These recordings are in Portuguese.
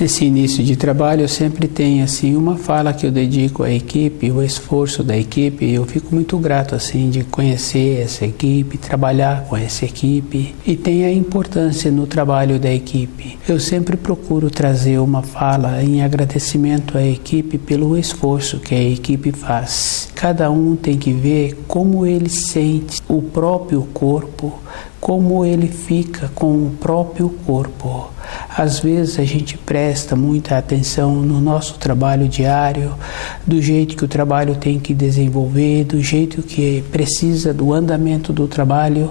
Nesse início de trabalho eu sempre tenho assim uma fala que eu dedico à equipe, o esforço da equipe. Eu fico muito grato assim de conhecer essa equipe, trabalhar com essa equipe e tem a importância no trabalho da equipe. Eu sempre procuro trazer uma fala em agradecimento à equipe pelo esforço que a equipe faz. Cada um tem que ver como ele sente o próprio corpo, como ele fica com o próprio corpo. Às vezes a gente presta muita atenção no nosso trabalho diário, do jeito que o trabalho tem que desenvolver, do jeito que precisa do andamento do trabalho,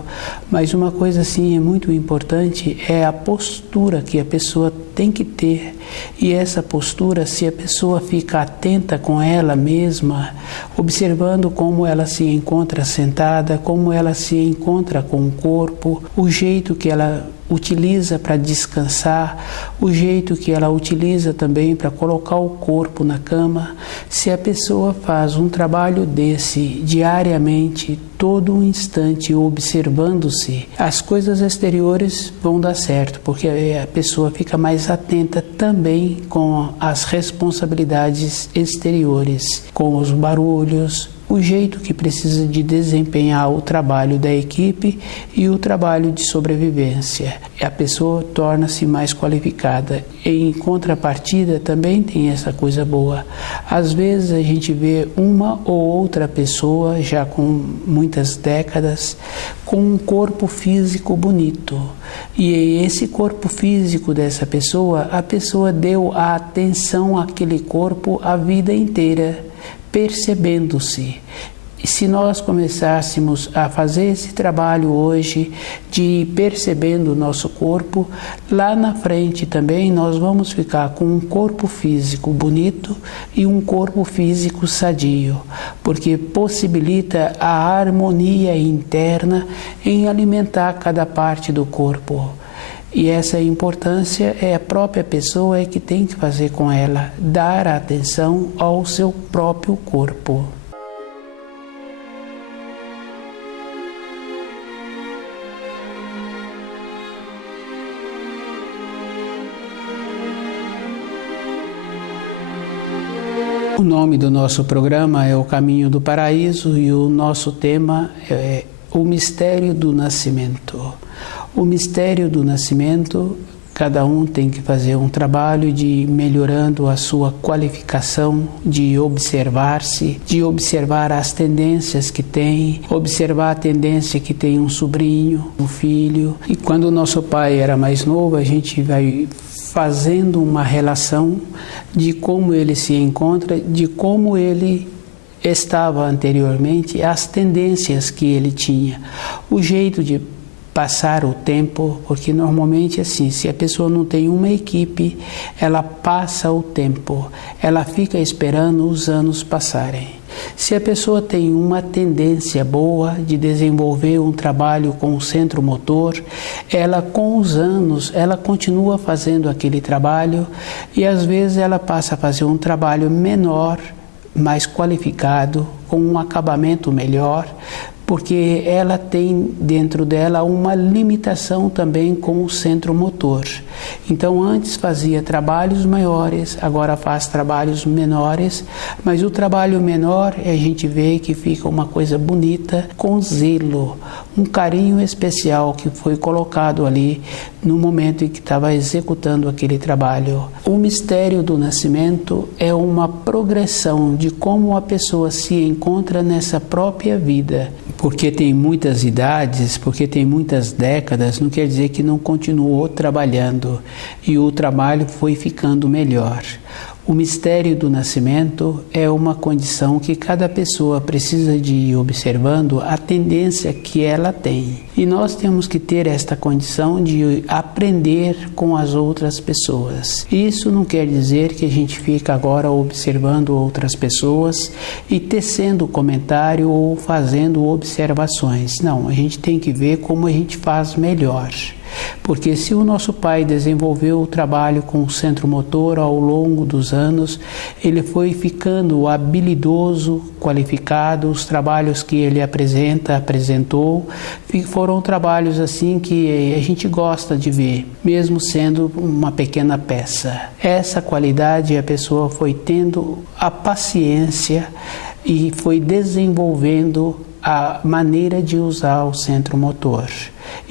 mas uma coisa assim é muito importante, é a postura que a pessoa tem que ter. E essa postura, se a pessoa fica atenta com ela mesma, observando como ela se encontra sentada, como ela se encontra com o corpo, o jeito que ela utiliza para descansar, o jeito que ela utiliza também para colocar o corpo na cama. Se a pessoa faz um trabalho desse diariamente, todo um instante, observando-se, as coisas exteriores vão dar certo, porque a pessoa fica mais atenta também com as responsabilidades exteriores, com os barulhos, o jeito que precisa de desempenhar o trabalho da equipe e o trabalho de sobrevivência. A pessoa torna-se mais qualificada. E em contrapartida também tem essa coisa boa. Às vezes a gente vê uma ou outra pessoa, já com muitas décadas, com um corpo físico bonito. E esse corpo físico dessa pessoa, a pessoa deu a atenção àquele corpo a vida inteira, percebendo-se. E se nós começássemos a fazer esse trabalho hoje de ir percebendo o nosso corpo, lá na frente também nós vamos ficar com um corpo físico bonito e um corpo físico sadio, porque possibilita a harmonia interna em alimentar cada parte do corpo. E essa importância é a própria pessoa que tem que fazer com ela, dar atenção ao seu próprio corpo. O nome do nosso programa é O Caminho do Paraíso e o nosso tema é o mistério do nascimento. O mistério do nascimento, cada um tem que fazer um trabalho de ir melhorando a sua qualificação, de observar-se, de observar as tendências que tem, observar a tendência que tem um sobrinho, um filho. E quando o nosso pai era mais novo, a gente vai fazendo uma relação de como ele se encontra, de como ele estava anteriormente, as tendências que ele tinha, o jeito de passar o tempo, porque normalmente assim, se a pessoa não tem uma equipe, ela passa o tempo, ela fica esperando os anos passarem. Se a pessoa tem uma tendência boa de desenvolver um trabalho com o centro motor, ela com os anos, ela continua fazendo aquele trabalho e às vezes ela passa a fazer um trabalho menor, mais qualificado, com um acabamento melhor, porque ela tem dentro dela uma limitação também com o centro motor. Então antes fazia trabalhos maiores, agora faz trabalhos menores, mas o trabalho menor a gente vê que fica uma coisa bonita, com zelo, um carinho especial que foi colocado ali no momento em que estava executando aquele trabalho. O mistério do nascimento é uma progressão de como a pessoa se encontra nessa própria vida. Porque tem muitas idades, porque tem muitas décadas, não quer dizer que não continuou trabalhando e o trabalho foi ficando melhor. O mistério do nascimento é uma condição que cada pessoa precisa de ir observando a tendência que ela tem. E nós temos que ter esta condição de aprender com as outras pessoas. Isso não quer dizer que a gente fica agora observando outras pessoas e tecendo comentário ou fazendo observações. Não, a gente tem que ver como a gente faz melhor. Porque se o nosso pai desenvolveu o trabalho com o centro motor ao longo dos anos, ele foi ficando habilidoso, qualificado, os trabalhos que ele apresentou, foram trabalhos assim que a gente gosta de ver, mesmo sendo uma pequena peça. Essa qualidade a pessoa foi tendo a paciência e foi desenvolvendo a maneira de usar o centro motor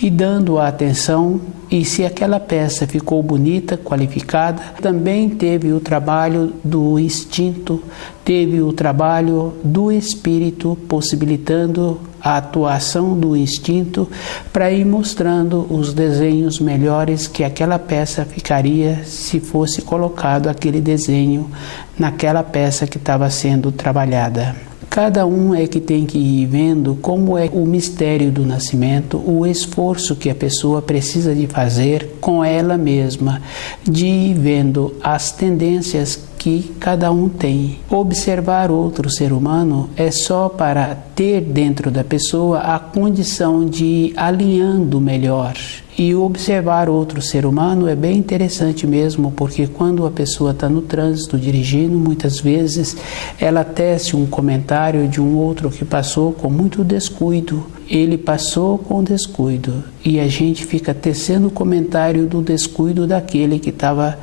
e dando a atenção, e se aquela peça ficou bonita, qualificada, também teve o trabalho do instinto, teve o trabalho do espírito, possibilitando a atuação do instinto para ir mostrando os desenhos melhores que aquela peça ficaria se fosse colocado aquele desenho naquela peça que estava sendo trabalhada. Cada um é que tem que ir vendo como é o mistério do nascimento, o esforço que a pessoa precisa de fazer com ela mesma, de ir vendo as tendências que cada um tem. Observar outro ser humano é só para ter dentro da pessoa a condição de ir alinhando melhor. E observar outro ser humano é bem interessante mesmo, porque quando a pessoa está no trânsito dirigindo, muitas vezes ela tece um comentário de um outro que passou com muito descuido. Ele passou com descuido e a gente fica tecendo o comentário do descuido daquele que estava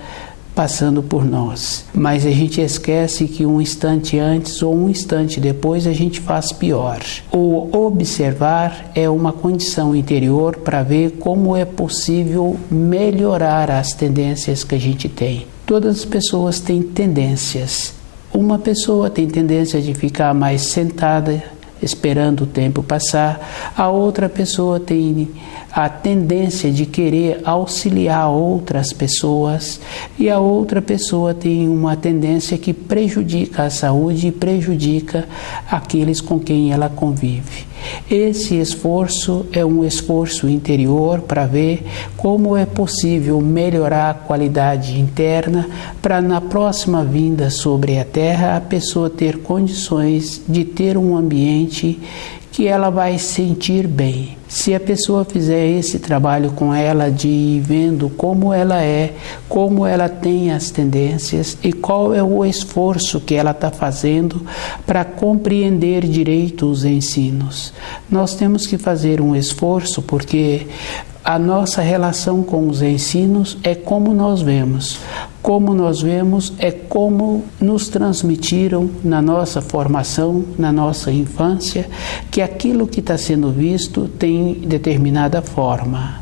passando por nós. Mas a gente esquece que um instante antes ou um instante depois a gente faz pior. O observar é uma condição interior para ver como é possível melhorar as tendências que a gente tem. Todas as pessoas têm tendências. Uma pessoa tem tendência de ficar mais sentada, esperando o tempo passar. A outra pessoa tem a tendência de querer auxiliar outras pessoas, e a outra pessoa tem uma tendência que prejudica a saúde e prejudica aqueles com quem ela convive. Esse esforço é um esforço interior para ver como é possível melhorar a qualidade interna para na próxima vinda sobre a Terra a pessoa ter condições de ter um ambiente que ela vai sentir bem. Se a pessoa fizer esse trabalho com ela de ir vendo como ela é, como ela tem as tendências e qual é o esforço que ela está fazendo para compreender direito os ensinos. Nós temos que fazer um esforço porque a nossa relação com os ensinos é como nós vemos. Como nós vemos é como nos transmitiram na nossa formação, na nossa infância, que aquilo que está sendo visto tem determinada forma.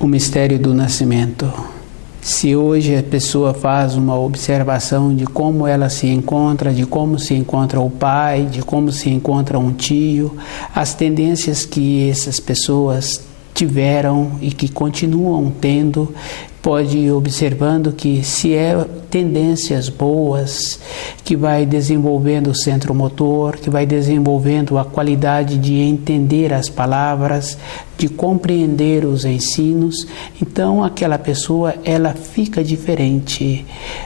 O mistério do nascimento. Se hoje a pessoa faz uma observação de como ela se encontra, de como se encontra o pai, de como se encontra um tio, as tendências que essas pessoas tiveram e que continuam tendo, pode ir observando que se é tendências boas, que vai desenvolvendo o centro motor, que vai desenvolvendo a qualidade de entender as palavras, de compreender os ensinos, então aquela pessoa ela fica diferente.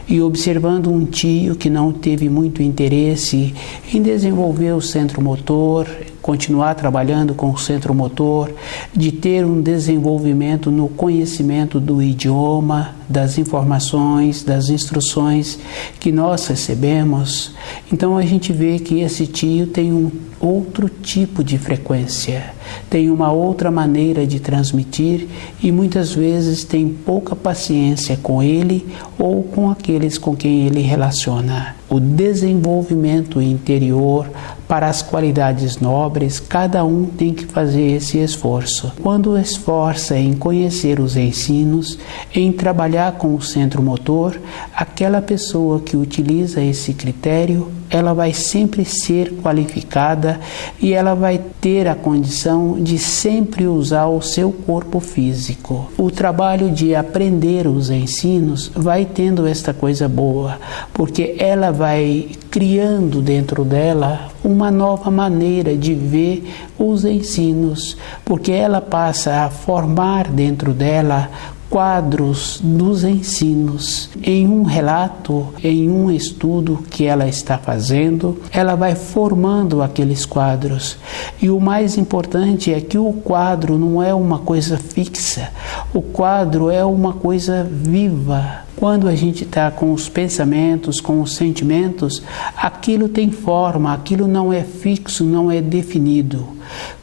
E observando um tio que não teve muito interesse em desenvolver o centro motor, continuar trabalhando com o centro motor, de ter um desenvolvimento no conhecimento do idioma, das informações, das instruções que nós recebemos, então a gente vê que esse tio tem um outro tipo de frequência, tem uma outra maneira de transmitir e muitas vezes tem pouca paciência com ele ou com aqueles com quem ele relaciona. O desenvolvimento interior para as qualidades nobres, cada um tem que fazer esse esforço. Quando esforça em conhecer os ensinos, em trabalhar com o centro motor, aquela pessoa que utiliza esse critério, ela vai sempre ser qualificada e ela vai ter a condição de sempre usar o seu corpo físico. O trabalho de aprender os ensinos vai tendo esta coisa boa, porque ela vai criando dentro dela uma nova maneira de ver os ensinos, porque ela passa a formar dentro dela quadros dos ensinos. Em um relato, em um estudo que ela está fazendo, ela vai formando aqueles quadros. E o mais importante é que o quadro não é uma coisa fixa, o quadro é uma coisa viva. Quando a gente está com os pensamentos, com os sentimentos, aquilo tem forma, aquilo não é fixo, não é definido.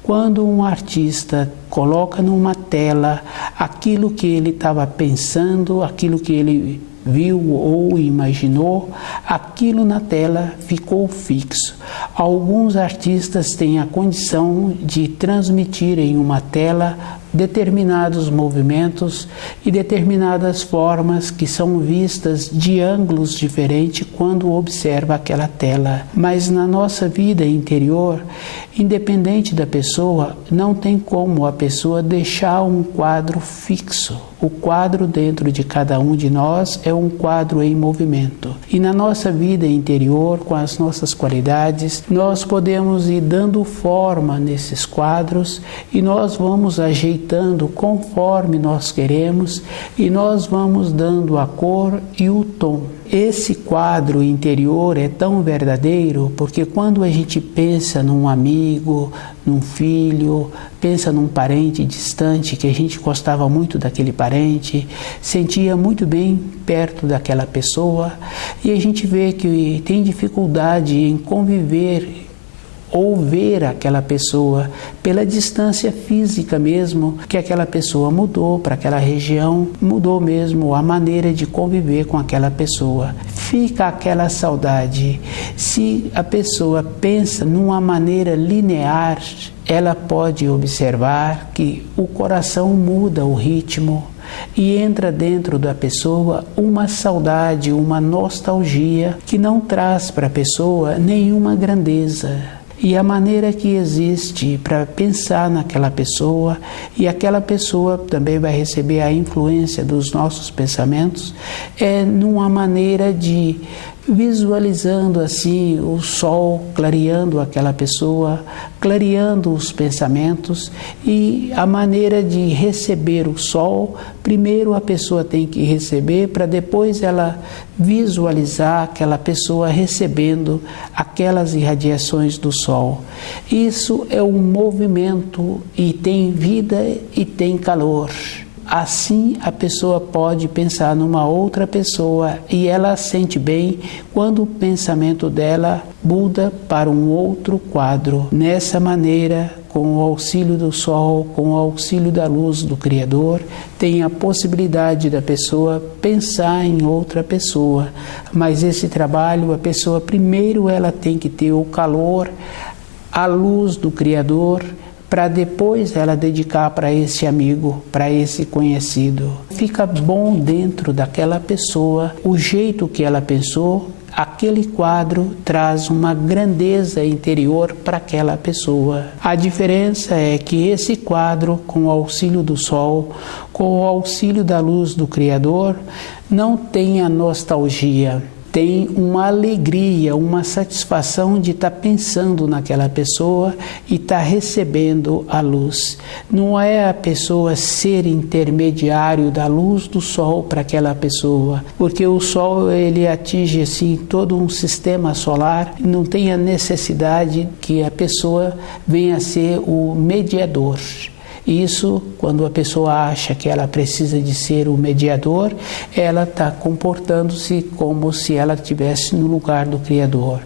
Quando um artista coloca numa tela aquilo que ele estava pensando, aquilo que ele viu ou imaginou, aquilo na tela ficou fixo. Alguns artistas têm a condição de transmitir em uma tela determinados movimentos e determinadas formas que são vistas de ângulos diferentes quando observa aquela tela. Mas na nossa vida interior, independente da pessoa, não tem como a pessoa deixar um quadro fixo. O quadro dentro de cada um de nós é um quadro em movimento. E na nossa vida interior, com as nossas qualidades, nós podemos ir dando forma nesses quadros e nós vamos ajeitando conforme nós queremos e nós vamos dando a cor e o tom. Esse quadro interior é tão verdadeiro porque quando a gente pensa num amigo, num filho, pensa num parente distante que a gente gostava muito daquele parente, sentia muito bem perto daquela pessoa e a gente vê que tem dificuldade em conviver ou ver aquela pessoa pela distância física mesmo, que aquela pessoa mudou para aquela região, mudou mesmo a maneira de conviver com aquela pessoa. Fica aquela saudade. Se a pessoa pensa numa maneira linear, ela pode observar que o coração muda o ritmo e entra dentro da pessoa uma saudade, uma nostalgia que não traz para a pessoa nenhuma grandeza. E a maneira que existe para pensar naquela pessoa, e aquela pessoa também vai receber a influência dos nossos pensamentos, é numa maneira de visualizando assim o sol clareando aquela pessoa, clareando os pensamentos e a maneira de receber o sol. Primeiro a pessoa tem que receber para depois ela visualizar aquela pessoa recebendo aquelas irradiações do sol. Isso é um movimento e tem vida e tem calor. Assim a pessoa pode pensar numa outra pessoa e ela sente bem quando o pensamento dela muda para um outro quadro. Nessa maneira, com o auxílio do sol, com o auxílio da luz do Criador, tem a possibilidade da pessoa pensar em outra pessoa. Mas esse trabalho, a pessoa primeiro ela tem que ter o calor, a luz do Criador, para depois ela dedicar para esse amigo, para esse conhecido. Fica bom dentro daquela pessoa, o jeito que ela pensou, aquele quadro traz uma grandeza interior para aquela pessoa. A diferença é que esse quadro, com o auxílio do sol, com o auxílio da luz do Criador, não tem a nostalgia. Tem uma alegria, uma satisfação de estar pensando naquela pessoa e estar recebendo a luz. Não é a pessoa ser intermediário da luz do sol para aquela pessoa, porque o sol ele atinge assim todo um sistema solar, não tem a necessidade que a pessoa venha a ser o mediador. Isso, quando a pessoa acha que ela precisa de ser o mediador, ela está comportando-se como se ela estivesse no lugar do Criador.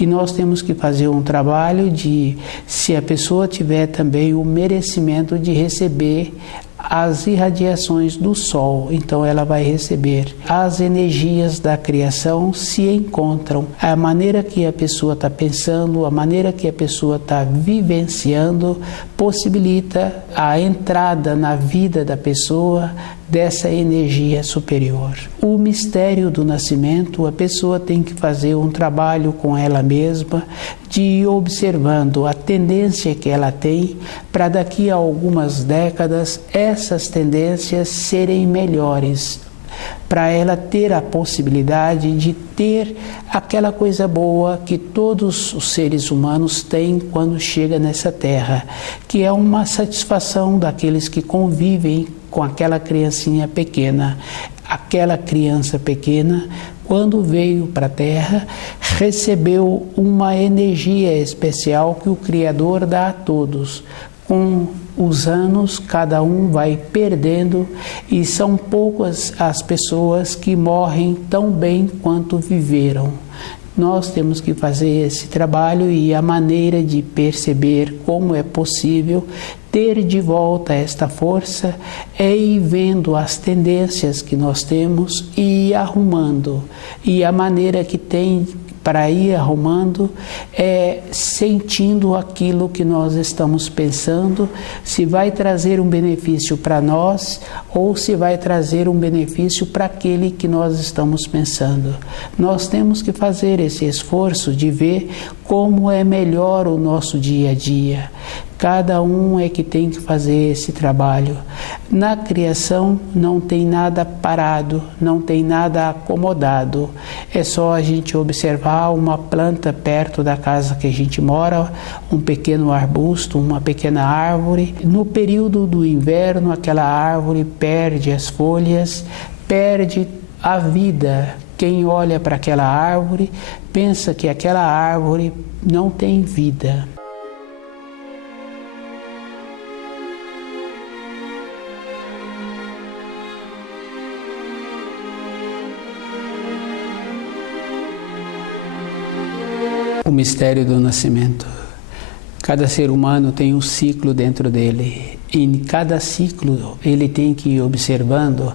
E nós temos que fazer um trabalho de, se a pessoa tiver também o merecimento de receber as irradiações do sol, então ela vai receber. As energias da criação se encontram. A maneira que a pessoa está pensando, a maneira que a pessoa está vivenciando, possibilita a entrada na vida da pessoa dessa energia superior. O mistério do nascimento, a pessoa tem que fazer um trabalho com ela mesma, de ir observando a tendência que ela tem, para daqui a algumas décadas essas tendências serem melhores, para ela ter a possibilidade de ter aquela coisa boa que todos os seres humanos têm quando chega nessa terra, que é uma satisfação daqueles que convivem com aquela criancinha pequena. Aquela criança pequena, quando veio para a Terra, recebeu uma energia especial que o Criador dá a todos. Com os anos, cada um vai perdendo e são poucas as pessoas que morrem tão bem quanto viveram. Nós temos que fazer esse trabalho e a maneira de perceber como é possível ter de volta esta força é ir vendo as tendências que nós temos e ir arrumando. E a maneira que tem para ir arrumando é sentindo aquilo que nós estamos pensando, se vai trazer um benefício para nós ou se vai trazer um benefício para aquele que nós estamos pensando. Nós temos que fazer esse esforço de ver como é melhor o nosso dia a dia. Cada um é que tem que fazer esse trabalho. Na criação não tem nada parado, não tem nada acomodado. É só a gente observar uma planta perto da casa que a gente mora, um pequeno arbusto, uma pequena árvore. No período do inverno, aquela árvore perde as folhas, perde a vida. Quem olha para aquela árvore pensa que aquela árvore não tem vida. O mistério do nascimento. Cada ser humano tem um ciclo dentro dele e em cada ciclo ele tem que ir observando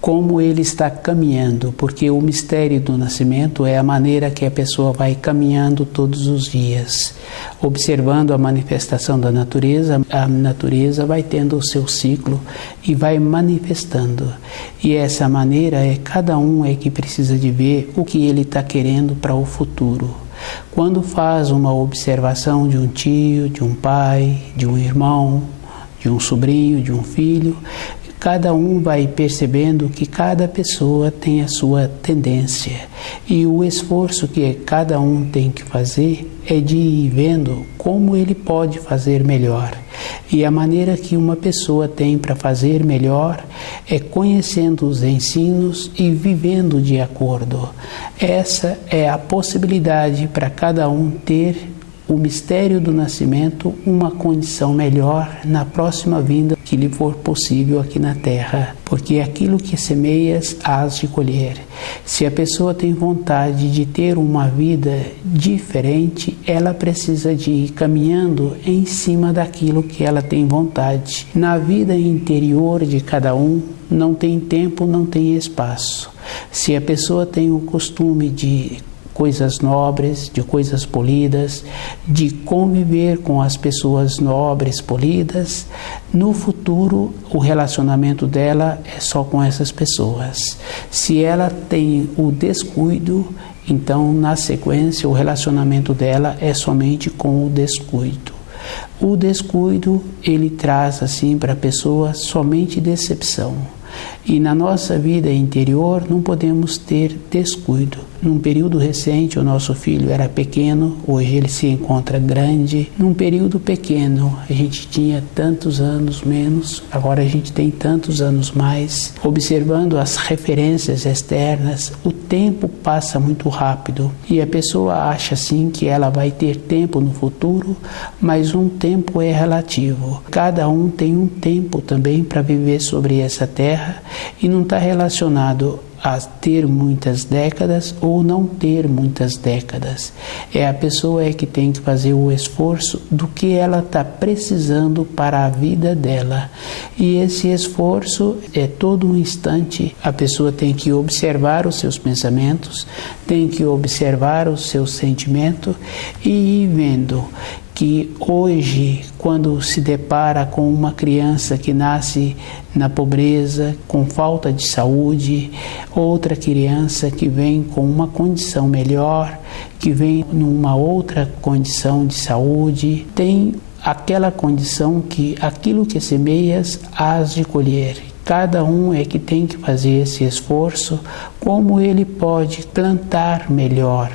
como ele está caminhando, porque o mistério do nascimento é a maneira que a pessoa vai caminhando todos os dias, observando a manifestação da natureza. A natureza vai tendo o seu ciclo e vai manifestando, e essa maneira é cada um é que precisa de ver o que ele está querendo para o futuro. Quando faz uma observação de um tio, de um pai, de um irmão, de um sobrinho, de um filho, cada um vai percebendo que cada pessoa tem a sua tendência e o esforço que cada um tem que fazer é de ir vendo como ele pode fazer melhor. E a maneira que uma pessoa tem para fazer melhor é conhecendo os ensinos e vivendo de acordo. Essa é a possibilidade para cada um ter o mistério do nascimento, uma condição melhor na próxima vinda que lhe for possível aqui na Terra, porque aquilo que semeias hás de colher. Se a pessoa tem vontade de ter uma vida diferente, ela precisa de ir caminhando em cima daquilo que ela tem vontade. Na vida interior de cada um, não tem tempo, não tem espaço. Se a pessoa tem o costume de coisas nobres, de coisas polidas, de conviver com as pessoas nobres, polidas, no futuro o relacionamento dela é só com essas pessoas. Se ela tem o descuido, então na sequência o relacionamento dela é somente com o descuido. O descuido, ele traz assim para a pessoa somente decepção. E na nossa vida interior não podemos ter descuido. Num período recente, o nosso filho era pequeno, hoje ele se encontra grande. Num período pequeno, a gente tinha tantos anos menos, agora a gente tem tantos anos mais. Observando as referências externas, o tempo passa muito rápido e a pessoa acha assim que ela vai ter tempo no futuro, mas um tempo é relativo. Cada um tem um tempo também para viver sobre essa terra e não está relacionado a ter muitas décadas ou não ter muitas décadas. É a pessoa que tem que fazer o esforço do que ela está precisando para a vida dela. E esse esforço é todo um instante. A pessoa tem que observar os seus pensamentos, tem que observar o seu sentimento e ir vendo que hoje, quando se depara com uma criança que nasce na pobreza, com falta de saúde, outra criança que vem com uma condição melhor, que vem numa outra condição de saúde, tem aquela condição que aquilo que semeias hás de colher. Cada um é que tem que fazer esse esforço, como ele pode plantar melhor,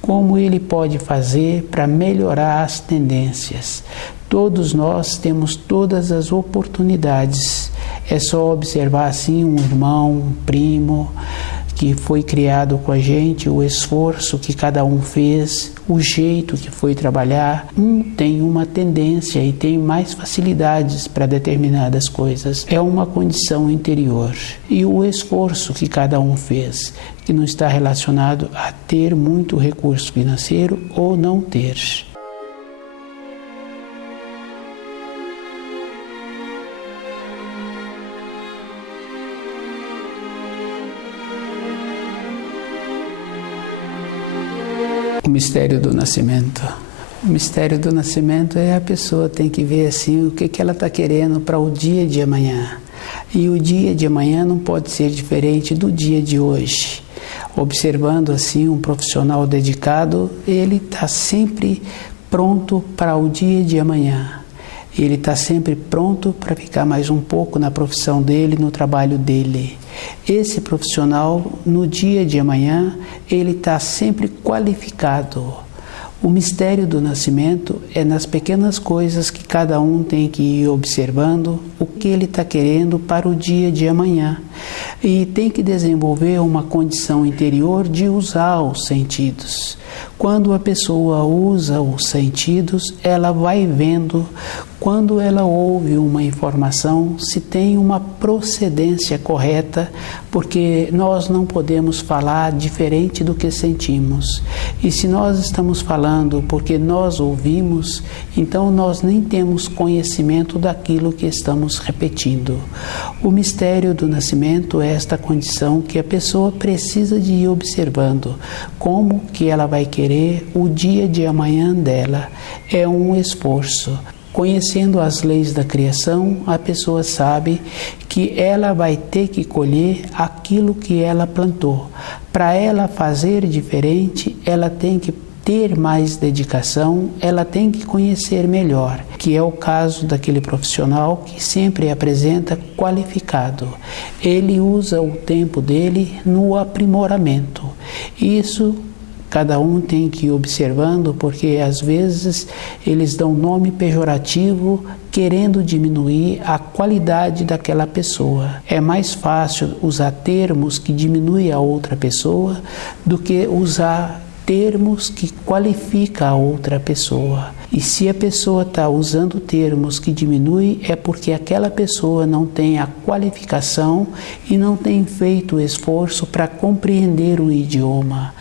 como ele pode fazer para melhorar as tendências. Todos nós temos todas as oportunidades. É só observar assim um irmão, um primo que foi criado com a gente, o esforço que cada um fez, o jeito que foi trabalhar. Um tem uma tendência e tem mais facilidades para determinadas coisas. É uma condição interior. E o esforço que cada um fez, que não está relacionado a ter muito recurso financeiro ou não ter. O mistério do nascimento. O mistério do nascimento é a pessoa tem que ver assim o que ela está querendo para o dia de amanhã. E o dia de amanhã não pode ser diferente do dia de hoje. Observando assim um profissional dedicado, ele está sempre pronto para o dia de amanhã. Ele está sempre pronto para ficar mais um pouco na profissão dele, no trabalho dele. Esse profissional, no dia de amanhã, ele está sempre qualificado. O mistério do nascimento é nas pequenas coisas que cada um tem que ir observando o que ele está querendo para o dia de amanhã. E tem que desenvolver uma condição interior de usar os sentidos. Quando a pessoa usa os sentidos, ela vai vendo, quando ela ouve uma informação, se tem uma procedência correta, porque nós não podemos falar diferente do que sentimos. E se nós estamos falando porque nós ouvimos, então nós nem temos conhecimento daquilo que estamos repetindo. O mistério do nascimento é esta condição que a pessoa precisa de ir observando, como que ela vai querer o dia de amanhã dela. É um esforço. Conhecendo as leis da criação, a pessoa sabe que ela vai ter que colher aquilo que ela plantou. Para ela fazer diferente, ela tem que ter mais dedicação, ela tem que conhecer melhor, que é o caso daquele profissional que sempre apresenta qualificado. Ele usa o tempo dele no aprimoramento. Isso cada um tem que ir observando, porque às vezes eles dão nome pejorativo querendo diminuir a qualidade daquela pessoa. É mais fácil usar termos que diminuem a outra pessoa do que usar termos que qualificam a outra pessoa. E se a pessoa está usando termos que diminuem, é porque aquela pessoa não tem a qualificação e não tem feito o esforço para compreender o idioma.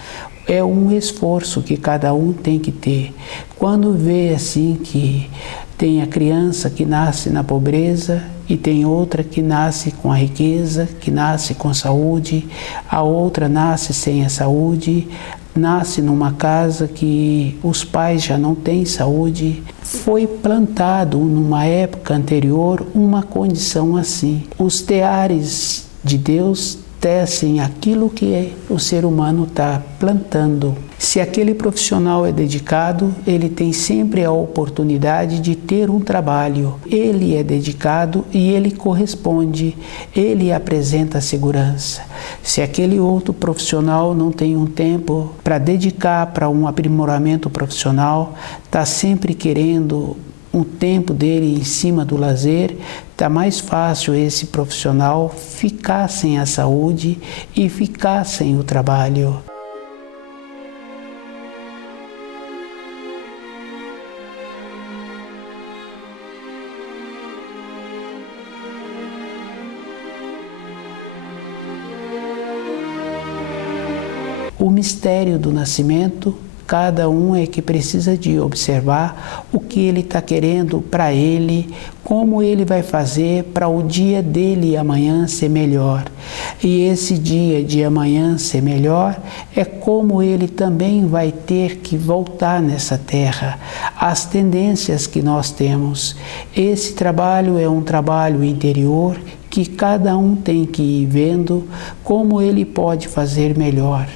É um esforço que cada um tem que ter. Quando vê assim que tem a criança que nasce na pobreza e tem outra que nasce com a riqueza, que nasce com saúde, a outra nasce sem a saúde, nasce numa casa que os pais já não têm saúde. Foi plantado numa época anterior uma condição assim. Os teares de Deus tecem aquilo que o ser humano está plantando. Se aquele profissional é dedicado, ele tem sempre a oportunidade de ter um trabalho. Ele é dedicado e ele corresponde, ele apresenta segurança. Se aquele outro profissional não tem um tempo para dedicar para um aprimoramento profissional, está sempre querendo um tempo dele em cima do lazer, está mais fácil esse profissional ficar sem a saúde e ficar sem o trabalho. O mistério do nascimento, cada um é que precisa de observar o que ele está querendo para ele, como ele vai fazer para o dia dele amanhã ser melhor. E esse dia de amanhã ser melhor é como ele também vai ter que voltar nessa terra, as tendências que nós temos. Esse trabalho é um trabalho interior que cada um tem que ir vendo como ele pode fazer melhor.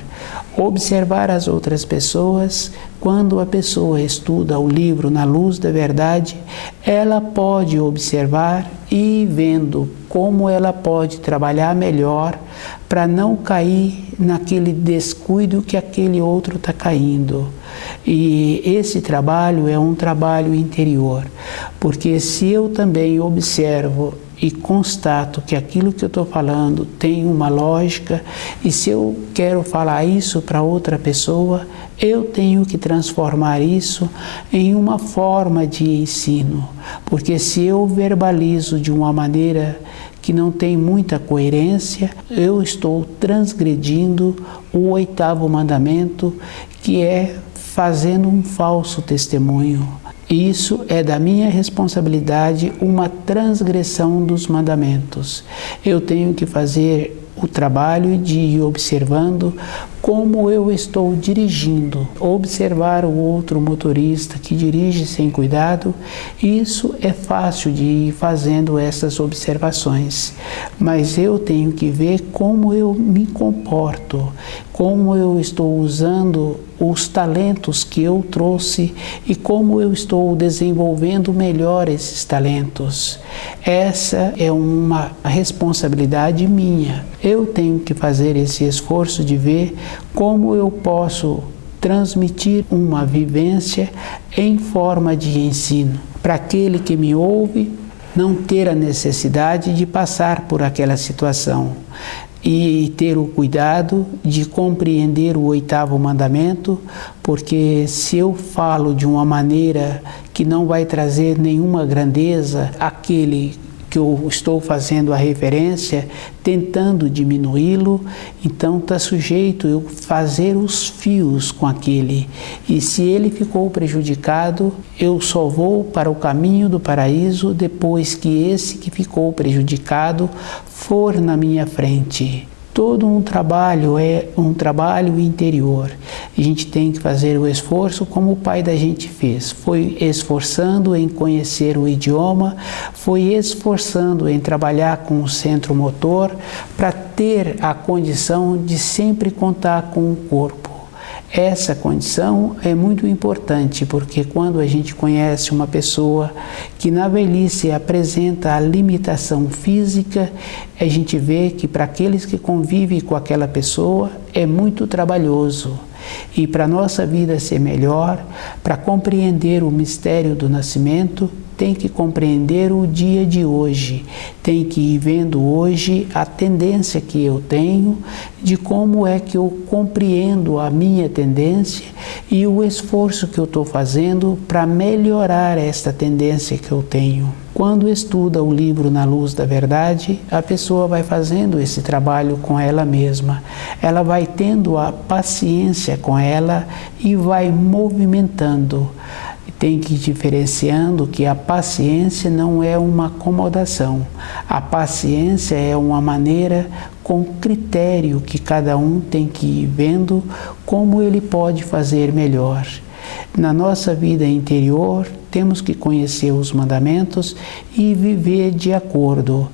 Observar as outras pessoas, quando a pessoa estuda o livro Na Luz da Verdade, ela pode observar e ir vendo como ela pode trabalhar melhor para não cair naquele descuido que aquele outro está caindo. E esse trabalho é um trabalho interior, porque se eu também observo e constato que aquilo que eu estou falando tem uma lógica, e se eu quero falar isso para outra pessoa, eu tenho que transformar isso em uma forma de ensino, porque se eu verbalizo de uma maneira que não tem muita coerência, eu estou transgredindo o 8º mandamento, que é fazendo um falso testemunho. Isso é da minha responsabilidade, uma transgressão dos mandamentos. Eu tenho que fazer o trabalho de ir observando como eu estou dirigindo, observar o outro motorista que dirige sem cuidado. Isso é fácil de ir fazendo essas observações, mas eu tenho que ver como eu me comporto, como eu estou usando os talentos que eu trouxe e como eu estou desenvolvendo melhor esses talentos. Essa é uma responsabilidade minha. Eu tenho que fazer esse esforço de ver como eu posso transmitir uma vivência em forma de ensino, para aquele que me ouve não ter a necessidade de passar por aquela situação e ter o cuidado de compreender o 8º mandamento, porque se eu falo de uma maneira que não vai trazer nenhuma grandeza, aquele que eu estou fazendo a referência, tentando diminuí-lo, então está sujeito eu fazer os fios com aquele. E se ele ficou prejudicado, eu só vou para o caminho do paraíso depois que esse que ficou prejudicado for na minha frente. Todo um trabalho é um trabalho interior. A gente tem que fazer o esforço como o pai da gente fez. Foi esforçando em conhecer o idioma, foi esforçando em trabalhar com o centro motor para ter a condição de sempre contar com o corpo. Essa condição é muito importante, porque quando a gente conhece uma pessoa que na velhice apresenta a limitação física, a gente vê que para aqueles que convivem com aquela pessoa é muito trabalhoso. E para a nossa vida ser melhor, para compreender o mistério do nascimento, tem que compreender o dia de hoje, tem que ir vendo hoje a tendência que eu tenho, de como é que eu compreendo a minha tendência e o esforço que eu estou fazendo para melhorar esta tendência que eu tenho. Quando estuda o livro Na Luz da Verdade, a pessoa vai fazendo esse trabalho com ela mesma. Ela vai tendo a paciência com ela e vai movimentando. Tem que ir diferenciando que a paciência não é uma acomodação. A paciência é uma maneira com critério que cada um tem que ir vendo como ele pode fazer melhor. Na nossa vida interior, temos que conhecer os mandamentos e viver de acordo.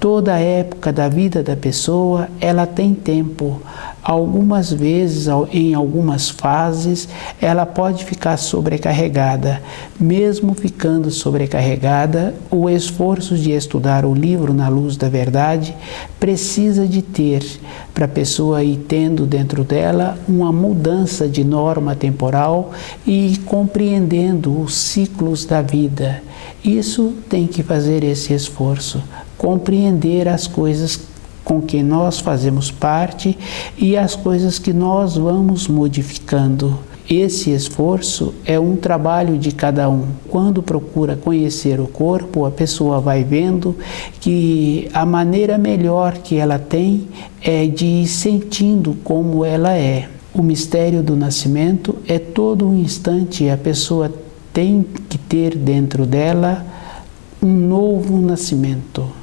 Toda época da vida da pessoa, ela tem tempo. Algumas vezes, em algumas fases, ela pode ficar sobrecarregada. Mesmo ficando sobrecarregada, o esforço de estudar o livro Na Luz da Verdade precisa de ter, para a pessoa ir tendo dentro dela uma mudança de norma temporal e compreendendo os ciclos da vida. Isso tem que fazer esse esforço, compreender as coisas com que nós fazemos parte e as coisas que nós vamos modificando. Esse esforço é um trabalho de cada um. Quando procura conhecer o corpo, a pessoa vai vendo que a maneira melhor que ela tem é de ir sentindo como ela é. O mistério do nascimento é todo um instante, a pessoa tem que ter dentro dela um novo nascimento.